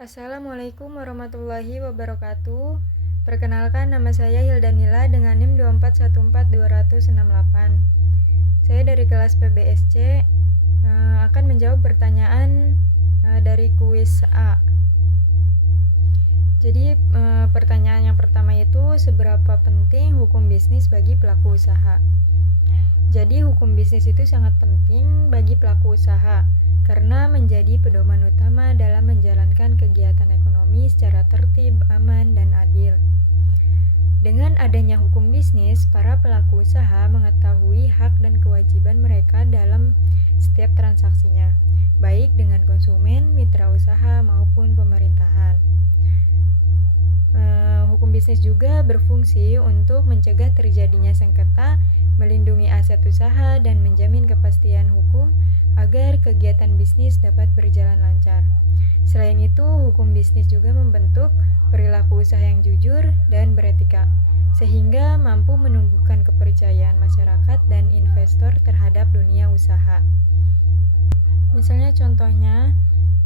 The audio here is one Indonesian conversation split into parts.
Assalamualaikum warahmatullahi wabarakatuh. Perkenalkan, nama saya Hildanila dengan NIM 2414268. Saya dari kelas PBSC akan menjawab pertanyaan dari kuis A. Jadi pertanyaan yang pertama itu, seberapa penting hukum bisnis bagi pelaku usaha? Jadi hukum bisnis itu sangat penting bagi pelaku usaha karena menjadi pedoman utama dalam menjalankan kegiatan ekonomi secara tertib, aman, dan adil. Dengan adanya hukum bisnis, para pelaku usaha mengetahui hak dan kewajiban mereka dalam setiap transaksinya, baik dengan konsumen, mitra usaha, maupun pemerintahan. Hukum bisnis juga berfungsi untuk mencegah terjadinya sengketa, melindungi aset usaha, dan menjamin kepastian hukum agar kegiatan bisnis dapat berjalan lancar. Selain itu, hukum bisnis juga membentuk perilaku usaha yang jujur dan beretika, sehingga mampu menumbuhkan kepercayaan masyarakat dan investor terhadap dunia usaha. Misalnya contohnya,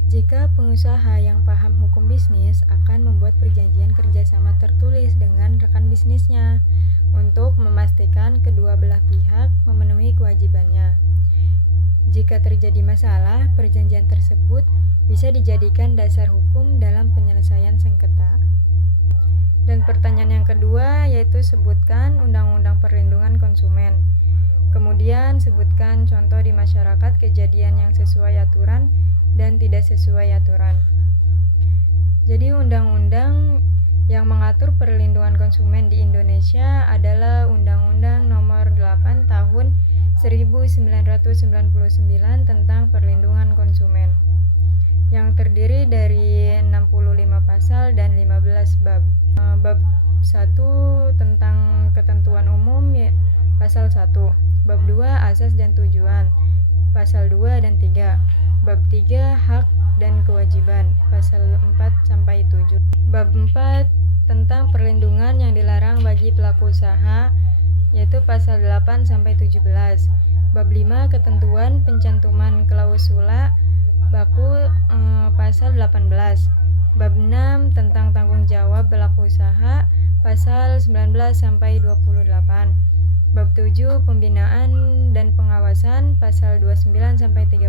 jika pengusaha yang paham hukum bisnis akan membuat perjanjian kerjasama tertulis dengan rekan bisnisnya untuk memastikan kedua belah pihak memenuhi kewajibannya. Jika terjadi masalah, perjanjian tersebut bisa dijadikan dasar hukum dalam penyelesaian sengketa. Dan pertanyaan yang kedua yaitu sebutkan Undang-Undang Perlindungan Konsumen. Kemudian sebutkan contoh di masyarakat kejadian yang sesuai aturan dan tidak sesuai aturan. Jadi undang-undang yang mengatur perlindungan konsumen di Indonesia adalah Undang-Undang Nomor 8 Tahun 1999 tentang perlindungan konsumen, yang terdiri dari 65 pasal dan 15 bab. Bab 1 tentang ketentuan umum, pasal 1. Bab 2 asas dan tujuan, pasal 2 dan 3. Bab 3 hak dan kewajiban, pasal 4-7. Bab 4 tentang perlindungan yang dilarang bagi pelaku usaha, yaitu pasal 8-17. Bab 5 ketentuan pencantuman klausula baku, pasal 18. Bab 6 tentang tanggung jawab pelaku usaha, pasal 19-28. Bab 7 pembinaan dan pengawasan, pasal 29-30.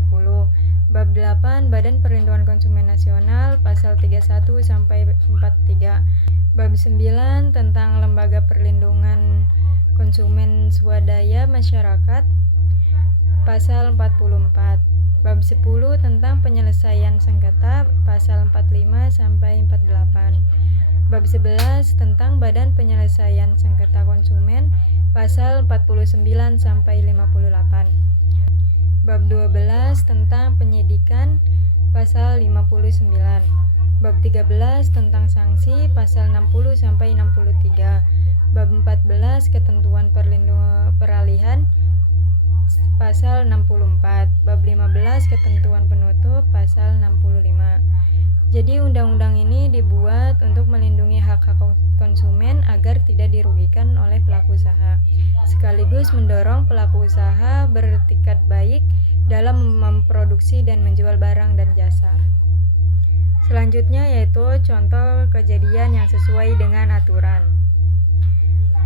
Bab 8 Badan Perlindungan Konsumen Nasional, pasal 31-43. Bab 9 tentang Lembaga Perlindungan Konsumen Swadaya Masyarakat, pasal 44. Bab 10 tentang penyelesaian sengketa, pasal 45-48. Bab 11 tentang Badan Penyelesaian Sengketa Konsumen, pasal 49-58. Bab 12 tentang penyidikan, pasal 59. Bab 13 tentang sanksi, pasal 60-63. Bab 14 ketentuan peralihan, pasal 64. Bab 15 ketentuan penutup, pasal 65. Jadi undang-undang ini dibuat untuk melindungi hak-hak konsumen agar tidak dirugikan oleh pelaku usaha, sekaligus mendorong pelaku usaha beretikat baik dalam memproduksi dan menjual barang dan jasa. Selanjutnya yaitu contoh kejadian yang sesuai dengan aturan.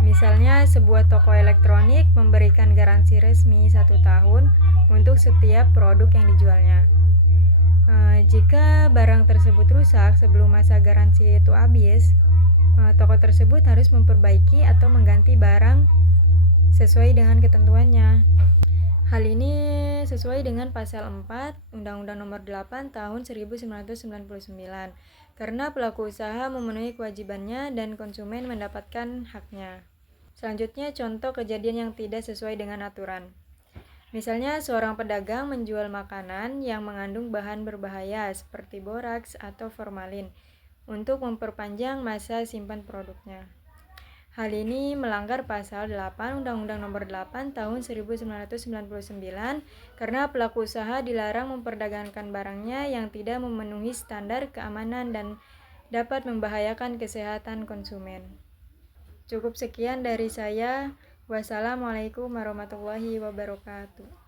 Misalnya, sebuah toko elektronik memberikan garansi resmi 1 tahun untuk setiap produk yang dijualnya. Jika barang tersebut rusak sebelum masa garansi itu habis, toko tersebut harus memperbaiki atau mengganti barang sesuai dengan ketentuannya. Hal ini sesuai dengan pasal 4 Undang-Undang Nomor 8 Tahun 1999, karena pelaku usaha memenuhi kewajibannya dan konsumen mendapatkan haknya. Selanjutnya contoh kejadian yang tidak sesuai dengan aturan. Misalnya, seorang pedagang menjual makanan yang mengandung bahan berbahaya seperti boraks atau formalin untuk memperpanjang masa simpan produknya. Hal ini melanggar pasal 8 Undang-Undang Nomor 8 Tahun 1999 karena pelaku usaha dilarang memperdagangkan barangnya yang tidak memenuhi standar keamanan dan dapat membahayakan kesehatan konsumen. Cukup sekian dari saya. Wassalamualaikum warahmatullahi wabarakatuh.